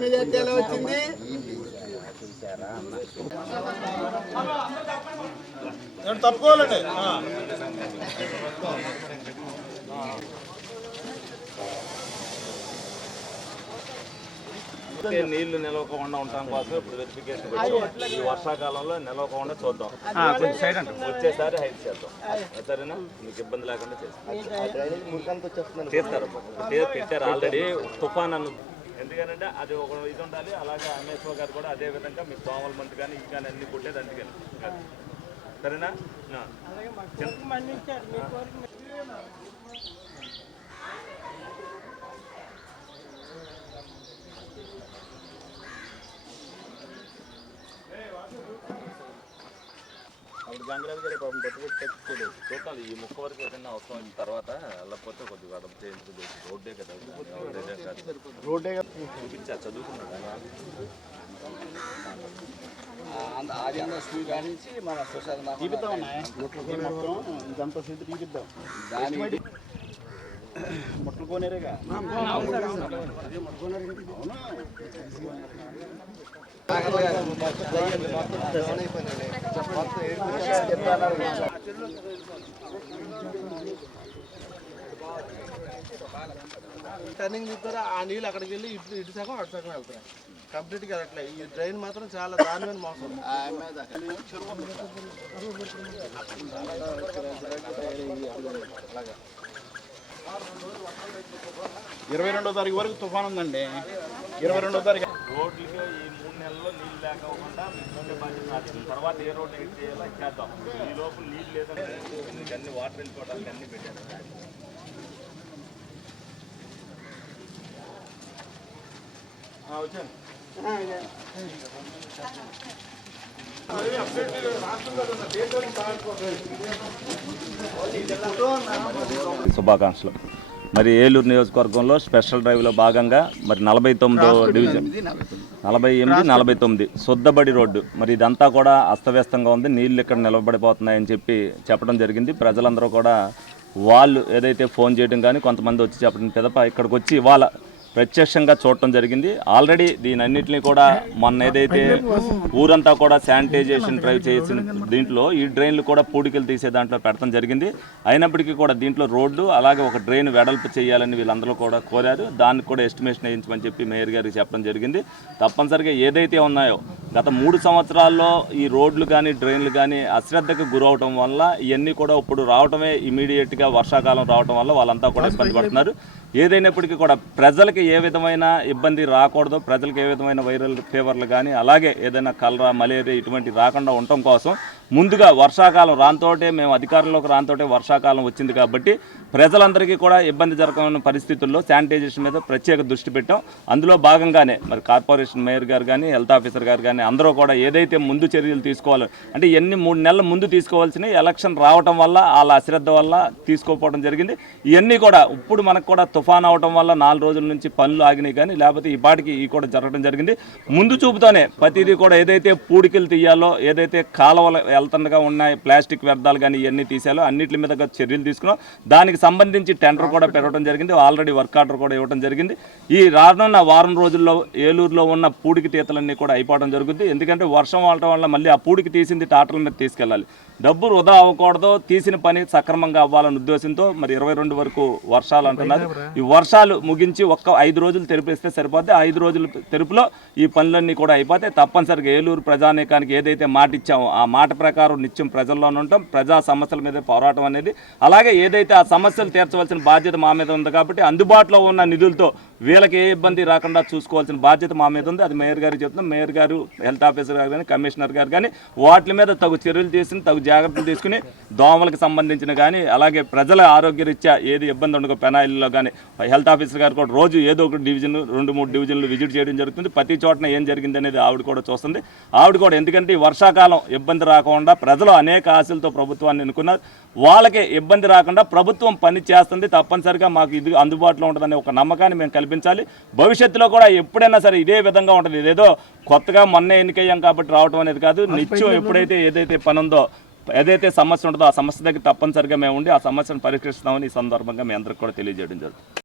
Majority ఎలా వచ్చింది? తప్పుకోవాలండి. నీళ్లు నిలవకుండా ఉండటం కోసం ఇప్పుడు వెరిఫికేషన్ ఈ వర్షాకాలంలో నిలవకుండా చూద్దాం. వచ్చేసారి హైట్ చేద్దాం. సరేనా? మీకు ఇబ్బంది లేకుండా చేస్తారు. పెట్టారు ఆల్రెడీ తుఫాన్ అన్న. ఎందుకంటే అది ఒక ఇది ఉండాలి. అలాగే అమేశ్వ గారు కూడా అదే విధంగా మీకు దోమల మంది కానీ ఇది కానీ అన్ని కొట్టేది అందుకని. సరేనా? అప్పుడు గంగరాజు గారి పాపం పట్టుబడి చూడాలి. ఈ ముక్క వరకు ఏదైనా అవసరం అయిన తర్వాత వెళ్ళకపోతే కొద్దిగా అడప్ చేయించుకుంటే రోడ్డే కదా. రోడ్డే చూపించా చదువుకున్నాడు. అది అంతా స్కూల్ కానించి మన తీపిద్దాం మొత్తం ఇదంతా సీటు తీపిద్దాం. దాని మొట్టలు కోనేరేగా టర్నింగ్ తిప్పుతారా ఆ నీళ్ళు అక్కడికి వెళ్ళి ఇటు సగం అటు సగం వెళ్తాయి. కంప్లీట్గా వెళ్ళట్లే. ఈ డ్రైన్ మాత్రం చాలా దానిమైన మోసం. 22వ తారీఖు వరకు తుఫాన్ ఉందండి. 22వ తారీఖు రోడ్లకి ఈ 3 నెలల్లో నీళ్ళు లేకుండా తర్వాత ఏ రోడ్డు చేయాలో చేద్దాం. ఈ లోపల నీళ్ళు లేదంటే అన్ని వాటర్ వెళ్ళిపోవడానికి అన్ని పెట్టారు. వచ్చాను. శుభాకాంక్షలు. మరి ఏలూరు నియోజకవర్గంలో స్పెషల్ డ్రైవ్లో భాగంగా మరి 49వ డివిజన్ 48, 49 శుద్ధబడి రోడ్డు మరి ఇదంతా కూడా అస్తవ్యస్తంగా ఉంది. నీళ్ళు ఇక్కడ నిలబడిపోతున్నాయని చెప్పడం జరిగింది. ప్రజలందరూ కూడా వాళ్ళు ఏదైతే ఫోన్ చేయడం కానీ కొంతమంది వచ్చి చెప్పడం పిదప ఇక్కడికి వచ్చి ఇవాళ ప్రత్యక్షంగా చూడటం జరిగింది. ఆల్రెడీ దీనన్నింటినీ కూడా మొన్న ఏదైతే ఊరంతా కూడా శానిటైజేషన్ డ్రైవ్ చేసిన దీంట్లో ఈ డ్రైన్లు కూడా పూడికలు తీసే దాంట్లో పెడతాం జరిగింది. అయినప్పటికీ కూడా దీంట్లో రోడ్డు అలాగే ఒక డ్రైన్ వెడల్పు చేయాలని వీళ్ళందరూ కూడా కోరారు. దానికి కూడా ఎస్టిమేషన్ వేయించమని చెప్పి మేయర్ గారికి చెప్పడం జరిగింది. తప్పనిసరిగా ఏదైతే ఉన్నాయో గత 3 సంవత్సరాల్లో ఈ రోడ్లు కానీ డ్రైన్లు కానీ అశ్రద్ధకు గురవటం వల్ల ఇవన్నీ కూడా ఇప్పుడు రావటమే ఇమీడియట్గా వర్షాకాలం రావటం వల్ల వాళ్ళంతా కూడా ఇబ్బంది పడుతున్నారు. ఏదైనప్పటికీ కూడా ప్రజలకి ఏ విధమైన ఇబ్బంది రాకూడదు, ప్రజలకు ఏ విధమైన వైరల్ ఫీవర్లు కానీ అలాగే ఏదైనా కలరా మలేరియా ఇటువంటి రాకుండా ఉండటం కోసం ముందుగా వర్షాకాలం రాంతోటే మేము అధికారంలోకి రాంతోటే వర్షాకాలం వచ్చింది కాబట్టి ప్రజలందరికీ కూడా ఇబ్బంది జరగని పరిస్థితుల్లో శానిటైజేషన్ మీద ప్రత్యేక దృష్టి పెట్టాం. అందులో భాగంగానే మరి కార్పొరేషన్ మేయర్ గారు కానీ హెల్త్ ఆఫీసర్ గారు కానీ అందరూ కూడా ఏదైతే ముందు చర్యలు తీసుకోవాలో అంటే ఎన్ని 3 నెలల ముందు తీసుకోవాల్సిన ఎలక్షన్ రావటం వల్ల వాళ్ళ అశ్రద్ధ వల్ల తీసుకోకపోవడం జరిగింది. ఇవన్నీ కూడా ఇప్పుడు మనకు కూడా తుఫాన్ అవటం వల్ల 4 రోజుల నుంచి పనులు ఆగినాయి కానీ లేకపోతే ఈ పాటికి ఈ కూడా జరగడం జరిగింది. ముందు చూపుతోనే ప్రతిదీ కూడా ఏదైతే పూడికలు తీయాలో ఏదైతే కాలువలు వెళ్తుండగా ఉన్నాయి ప్లాస్టిక్ వ్యర్థాలు కానీ ఇవన్నీ తీసాలో అన్నింటి మీద చర్యలు తీసుకున్నాం. దానికి సంబంధించి టెండర్ కూడా పెట్టడం జరిగింది. ఆల్రెడీ వర్క్ ఆర్డర్ కూడా ఇవ్వడం జరిగింది. ఈ రానున్న వారం రోజుల్లో ఏలూరులో ఉన్న పూడికి తీతలన్నీ కూడా అయిపోవడం జరుగుతుంది. ఎందుకంటే వర్షం వాడటం వల్ల మళ్ళీ ఆ పూడికి తీసింది టాటర్ల మీద తీసుకెళ్ళాలి. డబ్బు వృధా అవ్వకూడదు, తీసిన పని సక్రమంగా అవ్వాలనే ఉద్దేశంతో మరి 22 వరకు వర్షాలు అంటున్నారు. ఈ వర్షాలు ముగించి 5 రోజులు తెరిపిస్తే సరిపోద్ది. 5 రోజుల తెరుపులో ఈ పనులన్నీ కూడా అయిపోతే తప్పనిసరిగా ఏలూరు ప్రజానీకానికి ఏదైతే మాట ఇచ్చామో ఆ మాట ప్రకారం నిత్యం ప్రజల్లోనే ఉంటాం. ప్రజా సమస్యల మీద పోరాటం అనేది అలాగే ఏదైతే ఆ సమస్యలు తీర్చవలసిన బాధ్యత మా మీద ఉంది కాబట్టి అందుబాటులో ఉన్న నిధులతో వీళ్ళకి ఏ ఇబ్బంది రాకుండా చూసుకోవాల్సిన బాధ్యత మా మీద ఉంది. అది మేయర్ గారికి చెప్తున్నాం. మేయర్ గారు హెల్త్ ఆఫీసర్ గారు కానీ కమిషనర్ గారు కానీ వాటి మీద తగు చర్యలు తీసుకుని తగు జాగ్రత్తలు తీసుకుని దోమలకు సంబంధించిన కానీ అలాగే ప్రజల ఆరోగ్యరీత్యా ఏది ఇబ్బంది ఉండకో పెనాయిల్లో కానీ హెల్త్ ఆఫీసర్ గారు కూడా రోజు ఏదో ఒక డివిజన్ 2-3 డివిజన్లు విజిట్ చేయడం జరుగుతుంది. ప్రతి చోటన ఏం జరిగింది అనేది ఆవిడ కూడా చూస్తుంది. ఆవిడ కూడా ఎందుకంటే ఈ వర్షాకాలం ఇబ్బంది రాకుండా కాకుండా ప్రజలు అనేక ఆశలతో ప్రభుత్వాన్ని ఎన్నుకున్నారు. వాళ్ళకి ఇబ్బంది రాకుండా ప్రభుత్వం పని చేస్తుంది. తప్పనిసరిగా మాకు ఇది అందుబాటులో ఉంటుందనే ఒక నమ్మకాన్ని మేము కల్పించాలి. భవిష్యత్తులో కూడా ఎప్పుడైనా సరే ఇదే విధంగా ఉంటుంది. ఇదేదో కొత్తగా మొన్న ఎన్నికయ్యాం కాబట్టి రావడం అనేది కాదు. నిత్యం ఎప్పుడైతే ఏదైతే పని ఉందో, ఏదైతే సమస్య ఉంటుందో ఆ సమస్య దగ్గర తప్పనిసరిగా మేము ఉండి ఆ సమస్యను పరిష్కరిస్తామని ఈ సందర్భంగా మీ అందరికి కూడా తెలియజేయడం జరుగుతుంది.